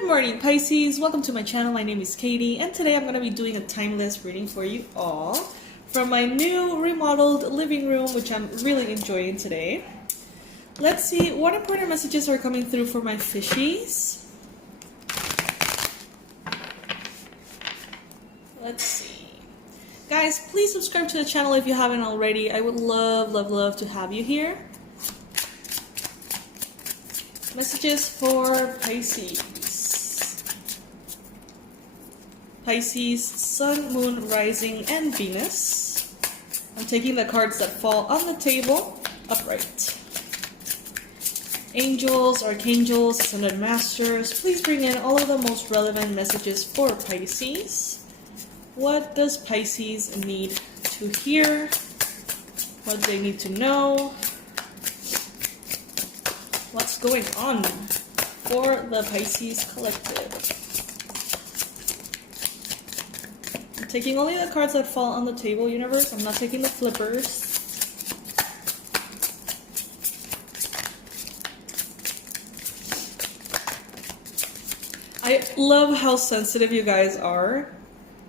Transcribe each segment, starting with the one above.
Good morning, Pisces. Welcome to my channel. My name is Katie, and today I'm going to be doing a timeless reading for you all from my new remodeled living room, which I'm really enjoying today. Let's see what important messages are coming through for my fishies. Let's see. Guys, please subscribe to the channel if you haven't already. I would love to have you here. Messages for Pisces. Pisces, Sun, Moon, Rising, and Venus. I'm taking the cards that fall on the table upright. Angels, Archangels, Ascended Masters, please bring in all of the most relevant messages for Pisces. What does Pisces need to hear? What do they need to know? What's going on for the Pisces collective? I'm taking only the cards that fall on the table, universe. I'm not taking the flippers. I love how sensitive you guys are.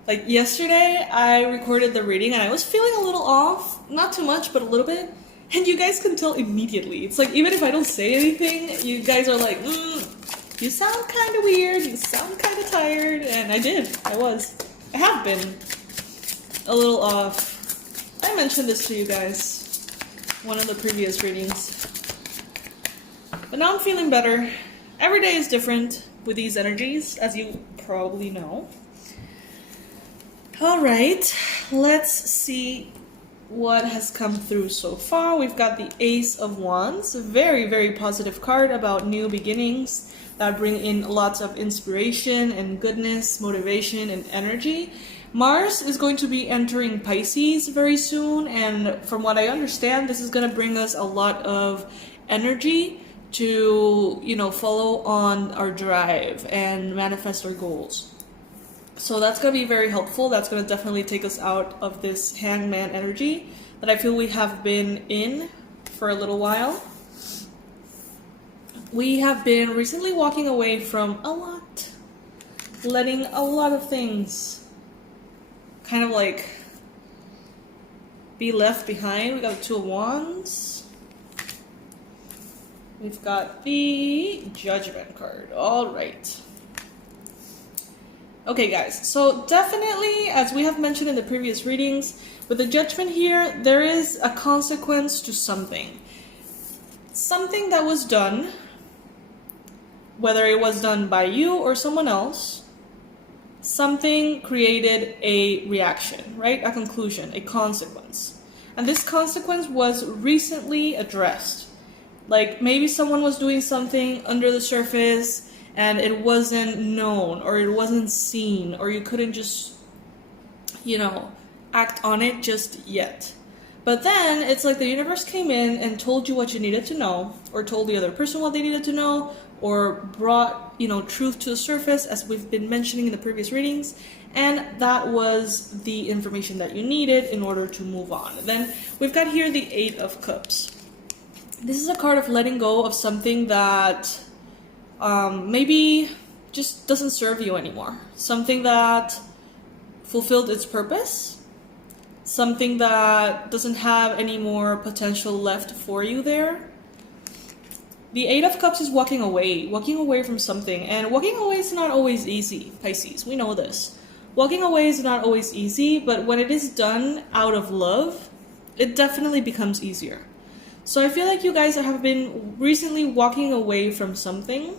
Like yesterday, I recorded the reading and I was feeling a little off. Not too much, but a little bit. And you guys can tell immediately. It's like, even if I don't say anything, you guys are like, you sound kind of weird, you sound kind of tired. And I did. I have been a little off. I mentioned this to you guys, one of the previous readings. But now I'm feeling better. Every day is different with these energies, as you probably know. Alright, let's see what has come through so far. We've got the Ace of Wands, a very positive card about new beginnings that bring in lots of inspiration and goodness, motivation, and energy. Mars is going to be entering Pisces very soon, and from what I understand, this is going to bring us a lot of energy to, follow on our drive and manifest our goals. So that's going to be very helpful. That's going to definitely take us out of this hangman energy that I feel we have been in for a little while. We have been recently walking away from a lot, letting a lot of things kind of like be left behind. We got the Two of Wands. We've got the Judgment card. All right. Okay guys, so definitely, as we have mentioned in the previous readings, with the Judgment here, there is a consequence to something. Something that was done, whether it was done by you or someone else, something created a reaction, right? A conclusion, a consequence. And this consequence was recently addressed. Like maybe someone was doing something under the surface and it wasn't known, or it wasn't seen, or you couldn't just, act on it just yet. But then it's like the universe came in and told you what you needed to know, or told the other person what they needed to know, or brought, truth to the surface, as we've been mentioning in the previous readings, and that was the information that you needed in order to move on. Then we've got here the Eight of Cups. This is a card of letting go of something that maybe just doesn't serve you anymore. Something that fulfilled its purpose. Something that doesn't have any more potential left for you there. The Eight of Cups is walking away from something. And walking away is not always easy, Pisces. We know this. Walking away is not always easy, but when it is done out of love, it definitely becomes easier. So I feel like you guys have been recently walking away from something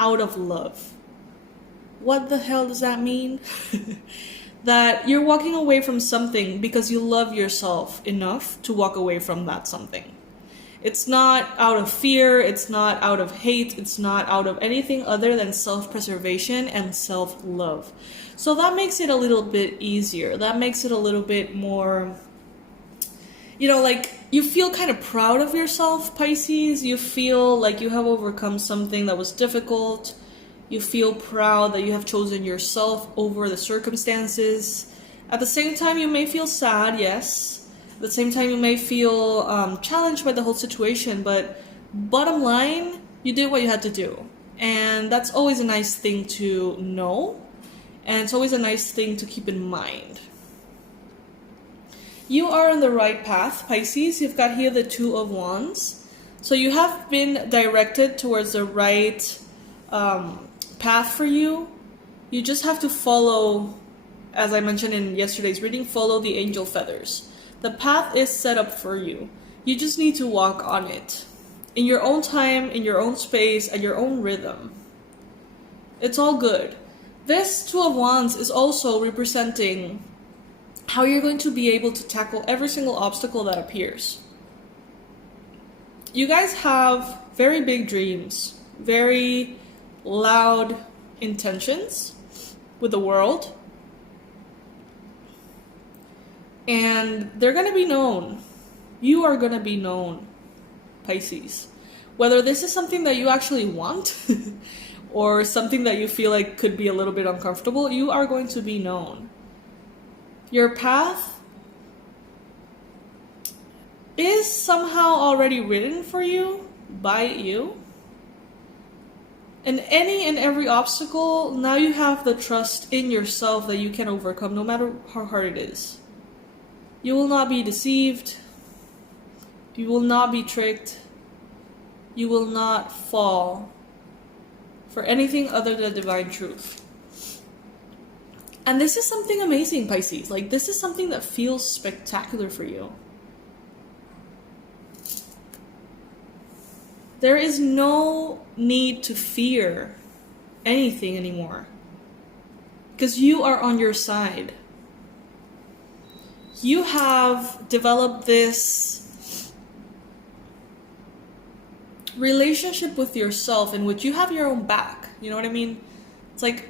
out of love. What the hell does that mean? That you're walking away from something because you love yourself enough to walk away from that something. It's not out of fear, it's not out of hate, it's not out of anything other than self-preservation and self-love. So that makes it a little bit easier. That makes it a little bit more, like you feel kind of proud of yourself, Pisces. You feel like you have overcome something that was difficult. You feel proud that you have chosen yourself over the circumstances. At the same time, you may feel sad, yes. At the same time, you may feel challenged by the whole situation. But bottom line, you did what you had to do. And that's always a nice thing to know. And it's always a nice thing to keep in mind. You are on the right path, Pisces. You've got here the Two of Wands. So you have been directed towards the right path for you. You just have to follow, as I mentioned in yesterday's reading, follow the angel feathers. The path is set up for you. You just need to walk on it. In your own time, in your own space, at your own rhythm. It's all good. This Two of Wands is also representing how you're going to be able to tackle every single obstacle that appears. You guys have very big dreams, very loud intentions with the world, and they're going to be known. You are going to be known, Pisces. Whether this is something that you actually want or something that you feel like could be a little bit uncomfortable, you are going to be known. Your path is somehow already written for you, by you. And any and every obstacle, now you have the trust in yourself that you can overcome no matter how hard it is. You will not be deceived. You will not be tricked. You will not fall for anything other than divine truth. And this is something amazing, Pisces. Like, this is something that feels spectacular for you. There is no need to fear anything anymore. Because you are on your side. You have developed this relationship with yourself in which you have your own back. You know what I mean? It's like,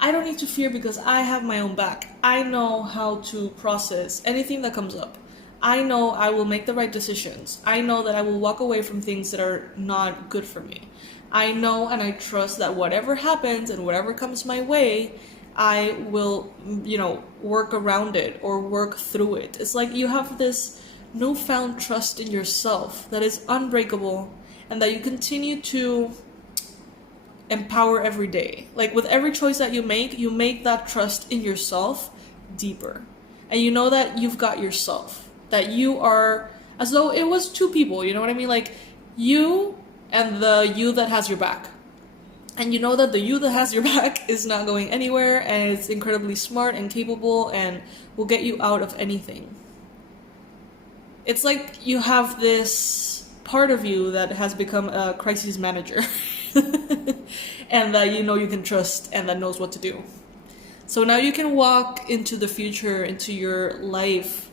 I don't need to fear because I have my own back. I know how to process anything that comes up. I know I will make the right decisions. I know that I will walk away from things that are not good for me. I know and I trust that whatever happens and whatever comes my way, I will, work around it or work through it. It's like you have this newfound trust in yourself that is unbreakable and that you continue to empower every day. Like with every choice that you make that trust in yourself deeper. And you know that you've got yourself. That you are, as though it was two people, you know what I mean? Like you and the you that has your back. And you know that the you that has your back is not going anywhere and it's incredibly smart and capable and will get you out of anything. It's like you have this part of you that has become a crisis manager. And that you can trust and that knows what to do. So now you can walk into the future, into your life,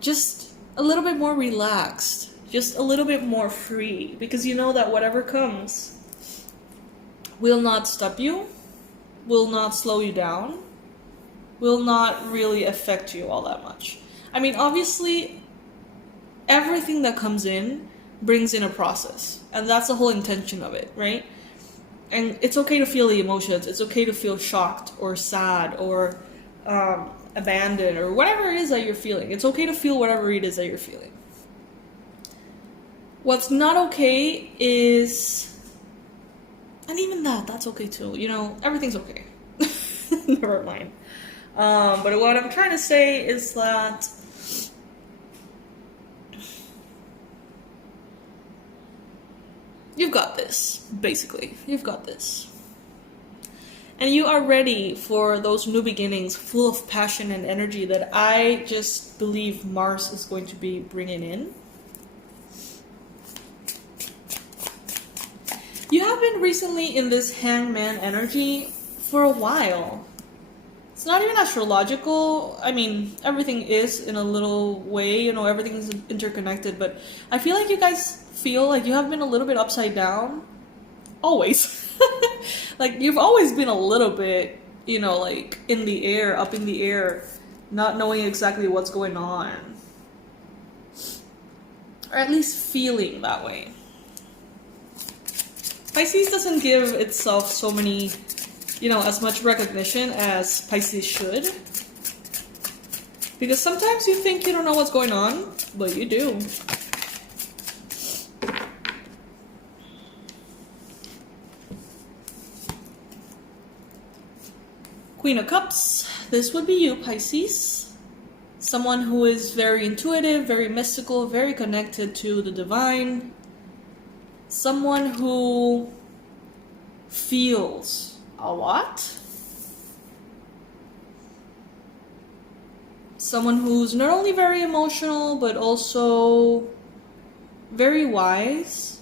just a little bit more relaxed, just a little bit more free, because you know that whatever comes will not stop you, will not slow you down, will not really affect you all that much. I mean, obviously, everything that comes in brings in a process, and that's the whole intention of it, right? And it's okay to feel the emotions. It's okay to feel shocked or sad or abandoned or whatever it is that you're feeling. It's okay to feel whatever it is that you're feeling. What's not okay is, and even that's okay too. Everything's okay. Never mind. But what I'm trying to say is that you've got this, basically. You've got this. And you are ready for those new beginnings full of passion and energy that I just believe Mars is going to be bringing in. You have been recently in this hangman energy for a while. It's not even astrological. I mean, everything is in a little way, everything is interconnected, but I feel like you guys feel like you have been a little bit upside down. Always. Like, you've always been a little bit, like in the air, up in the air, not knowing exactly what's going on. Or at least feeling that way. Pisces doesn't give itself so many, as much recognition as Pisces should. Because sometimes you think you don't know what's going on, but you do. Queen of Cups. This would be you, Pisces. Someone who is very intuitive, very mystical, very connected to the divine. Someone who feels a lot. Someone who's not only very emotional, but also very wise.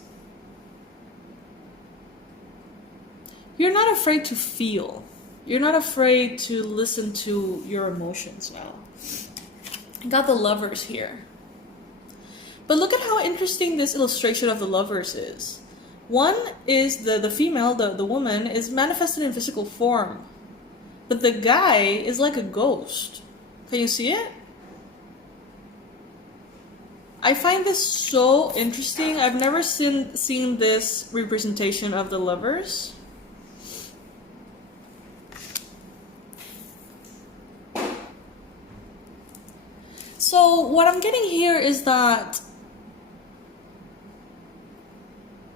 You're not afraid to feel. You're not afraid to listen to your emotions now. I got the Lovers here. But look at how interesting this illustration of the Lovers is. One is the female, the woman, is manifested in physical form. But the guy is like a ghost. Can you see it? I find this so interesting. I've never seen this representation of the Lovers. So what I'm getting here is that,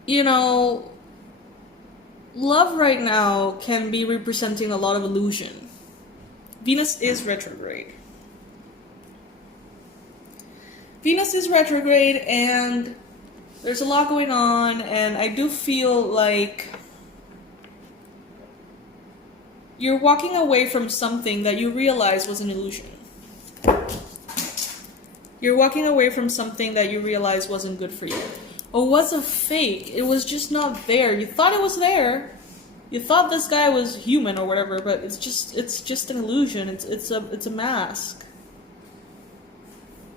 you know, love right now can be representing a lot of illusion. Venus is retrograde. Venus is retrograde and there's a lot going on, and I do feel like you're walking away from something that you realize was an illusion. You're walking away from something that you realize wasn't good for you. Or was a fake. It was just not there. You thought it was there. You thought this guy was human or whatever, but it's just an illusion. It's a mask.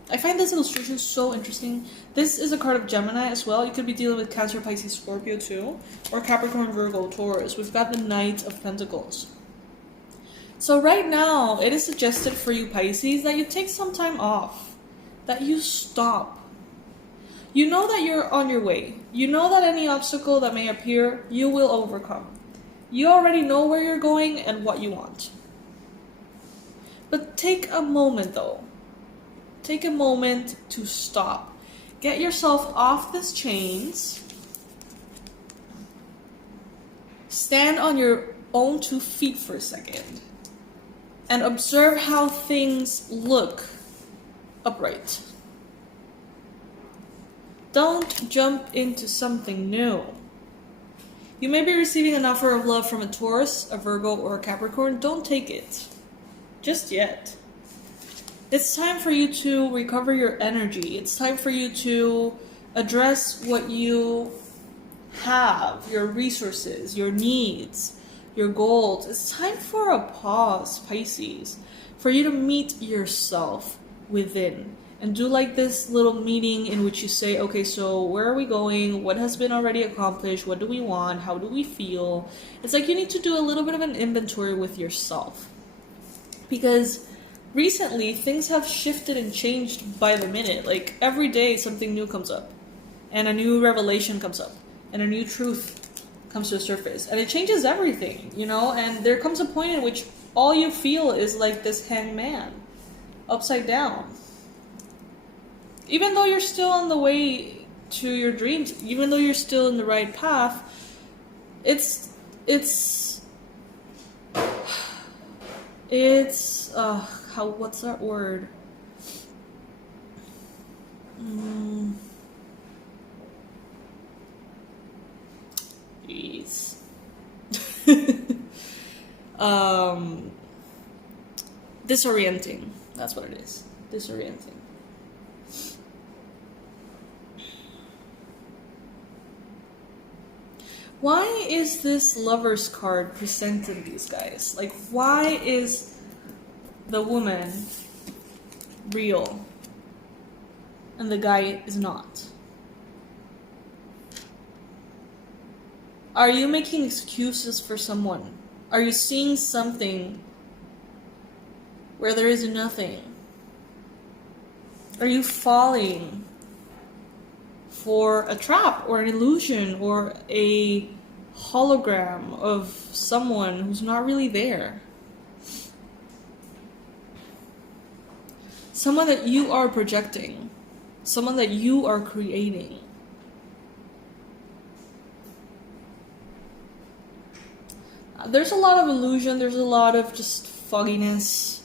I find this illustration so interesting. This is a card of Gemini as well. You could be dealing with Cancer, Pisces, Scorpio too. Or Capricorn, Virgo, Taurus. We've got the Knight of Pentacles. So right now, it is suggested for you Pisces that you take some time off. That you stop. You know that you're on your way. You know that any obstacle that may appear, you will overcome. You already know where you're going and what you want. But take a moment though. Take a moment to stop. Get yourself off these chains. Stand on your own 2 feet for a second. And observe how things look upright. Don't jump into something new. You may be receiving an offer of love from a Taurus, a Virgo, or a Capricorn. Don't take it. Just yet. It's time for you to recover your energy. It's time for you to address what you have, your resources, your needs, your goals. It's time for a pause, Pisces, for you to meet yourself within and do like this little meeting in which you say, okay, so where are we going? What has been already accomplished? What do we want? How do we feel? It's like you need to do a little bit of an inventory with yourself, because recently things have shifted and changed by the minute. Like every day something new comes up and a new revelation comes up and a new truth comes to the surface, and it changes everything, you know. And there comes a point in which all you feel is like this hangman upside down. Even though you're still on the way to your dreams, even though you're still in the right path, it's what's that word? Jeez. Disorienting. That's what it is. Disorienting. Why is this Lover's card presenting these guys? Like, why is the woman real and the guy is not? Are you making excuses for someone? Are you seeing something where there is nothing? Are you falling for a trap or an illusion or a hologram of someone who's not really there? Someone that you are projecting, someone that you are creating. There's a lot of illusion, there's a lot of just fogginess.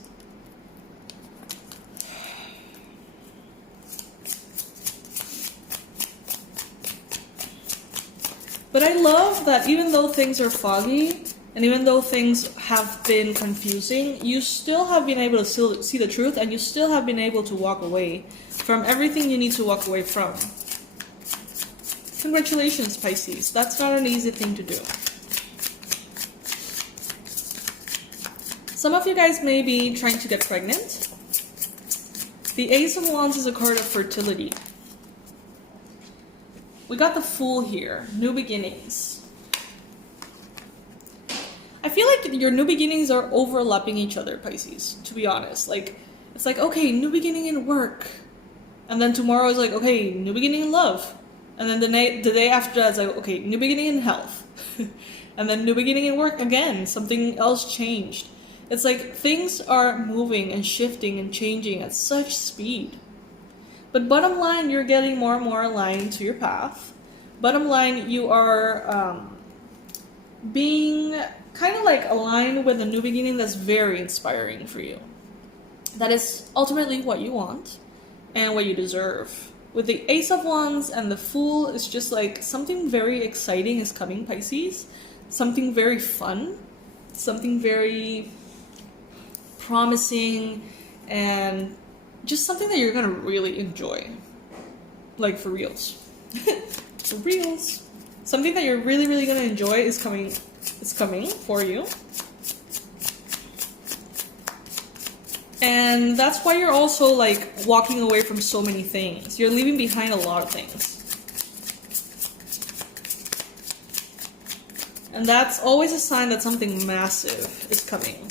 But I love that even though things are foggy, and even though things have been confusing, you still have been able to see the truth, and you still have been able to walk away from everything you need to walk away from. Congratulations, Pisces. That's not an easy thing to do. Some of you guys may be trying to get pregnant. The Ace of Wands is a card of fertility. We got the Fool here, new beginnings. I feel like your new beginnings are overlapping each other, Pisces, to be honest. Like, it's like, okay, new beginning in work. And then tomorrow is like, okay, new beginning in love. And then the day after that is like, okay, new beginning in health. And then new beginning in work again, something else changed. It's like things are moving and shifting and changing at such speed. But bottom line, you're getting more and more aligned to your path. Bottom line, you are being kind of like aligned with a new beginning that's very inspiring for you. That is ultimately what you want and what you deserve. With the Ace of Wands and the Fool, it's just like something very exciting is coming, Pisces. Something very fun. Something very promising, and just something that you're gonna really enjoy. Like, for reals. For reals. Something that you're really, really gonna enjoy is coming. It's coming for you. And that's why you're also like walking away from so many things. You're leaving behind a lot of things. And that's always a sign that something massive is coming.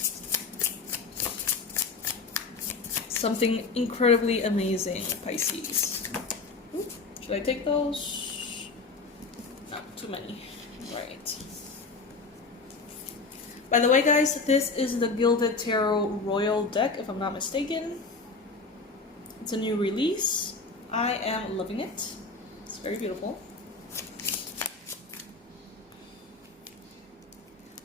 Something incredibly amazing, Pisces. Ooh, should I take those? Not too many. Right. By the way, guys, this is the Gilded Tarot Royal deck, if I'm not mistaken. It's a new release. I am loving it. It's very beautiful.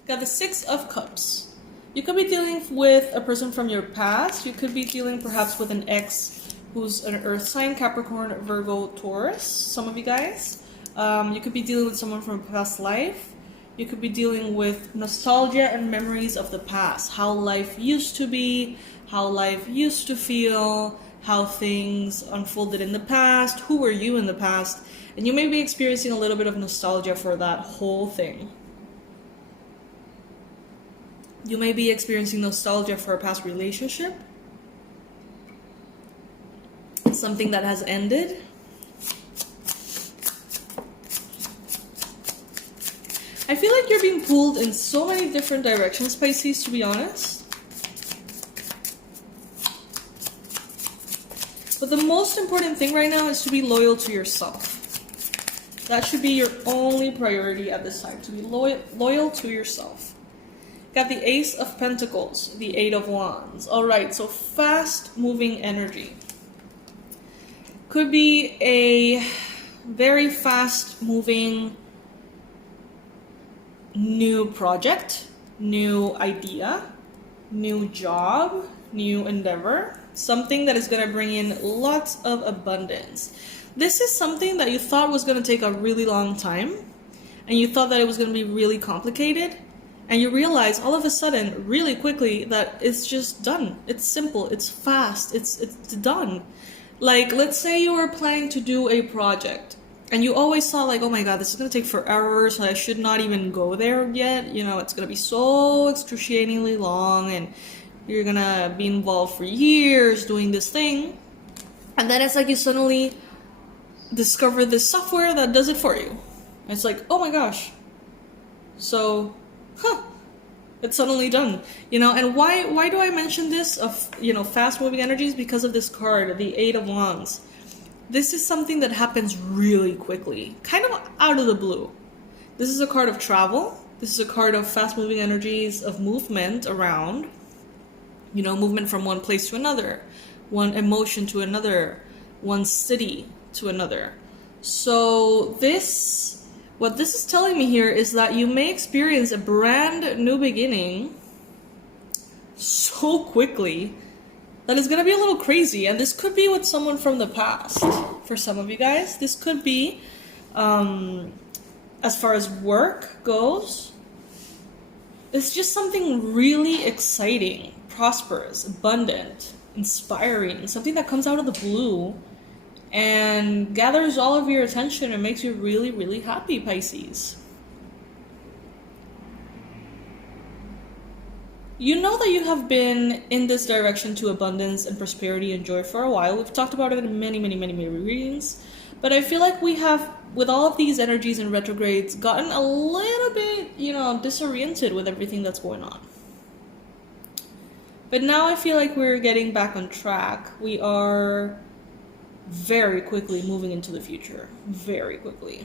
Got the Six of Cups. You could be dealing with a person from your past. You could be dealing perhaps with an ex who's an earth sign, Capricorn, Virgo, Taurus, some of you guys. You could be dealing with someone from a past life. You could be dealing with nostalgia and memories of the past. How life used to be, how life used to feel, how things unfolded in the past, who were you in the past. And you may be experiencing a little bit of nostalgia for that whole thing. You may be experiencing nostalgia for a past relationship. Something that has ended. I feel like you're being pulled in so many different directions, Pisces, to be honest. But the most important thing right now is to be loyal to yourself. That should be your only priority at this time, to be loyal to yourself. Got the Ace of Pentacles, the Eight of Wands. Alright, so fast-moving energy. Could be a very fast-moving new project, new idea, new job, new endeavor. Something that is going to bring in lots of abundance. This is something that you thought was going to take a really long time, and you thought that it was going to be really complicated. And you realize all of a sudden, really quickly, that it's just done. It's simple, it's fast, it's done. Like, let's say you were planning to do a project, and you always thought like, oh my god, this is gonna take forever, so I should not even go there yet. You know, it's gonna be so excruciatingly long, and you're gonna be involved for years doing this thing. And then it's like you suddenly discover this software that does it for you. And it's like, oh my gosh. So, it's suddenly done, you know. And why do I mention this of, you know, fast moving energies? Because of this card, the Eight of Wands. This is something that happens really quickly, kind of out of the blue. This is a card of travel. This is a card of fast moving energies, of movement around, you know, movement from one place to another, one emotion to another, one city to another. So this What this is telling me here is that you may experience a brand new beginning so quickly that it's gonna be a little crazy. And this could be with someone from the past. For some of you guys, this could be, as far as work goes, it's just something really exciting, prosperous, abundant, inspiring, something that comes out of the blue and gathers all of your attention and makes you really, really happy, Pisces. You know that you have been in this direction to abundance and prosperity and joy for a while. We've talked about it in many, many, many, many readings. But I feel like we have, with all of these energies and retrogrades, gotten a little bit, disoriented with everything that's going on. But now I feel like we're getting back on track. We are very quickly moving into the future. Very quickly.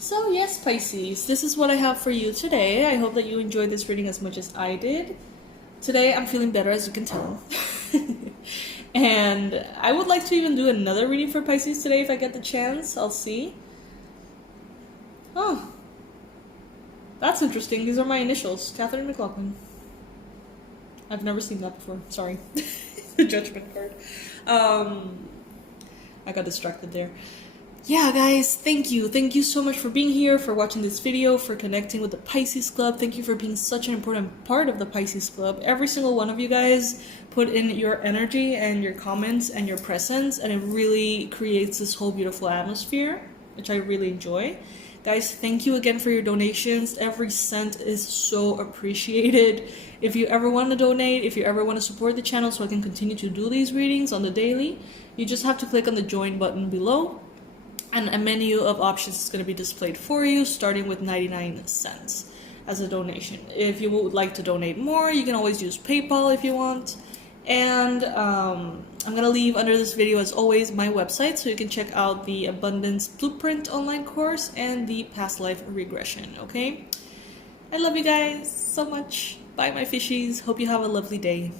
So yes, Pisces, this is what I have for you today. I hope that you enjoyed this reading as much as I did. Today I'm feeling better, as you can tell. And I would like to even do another reading for Pisces today if I get the chance. I'll see. Oh, that's interesting. These are my initials, Catherine McLaughlin. I've never seen that before. Sorry. The judgment card. I got distracted there. Yeah, guys, thank you. Thank you so much for being here, for watching this video, for connecting with the Pisces Club. Thank you for being such an important part of the Pisces Club. Every single one of you guys put in your energy and your comments and your presence, and it really creates this whole beautiful atmosphere, which I really enjoy. Guys, thank you again for your donations. Every cent is so appreciated. If you ever want to donate, if you ever want to support the channel so I can continue to do these readings on the daily, you just have to click on the join button below. And a menu of options is going to be displayed for you, starting with 99 cents as a donation. If you would like to donate more, you can always use PayPal if you want. And I'm going to leave under this video, as always, my website, so you can check out the Abundance Blueprint online course and the Past Life Regression, okay? I love you guys so much. Bye, my fishies. Hope you have a lovely day.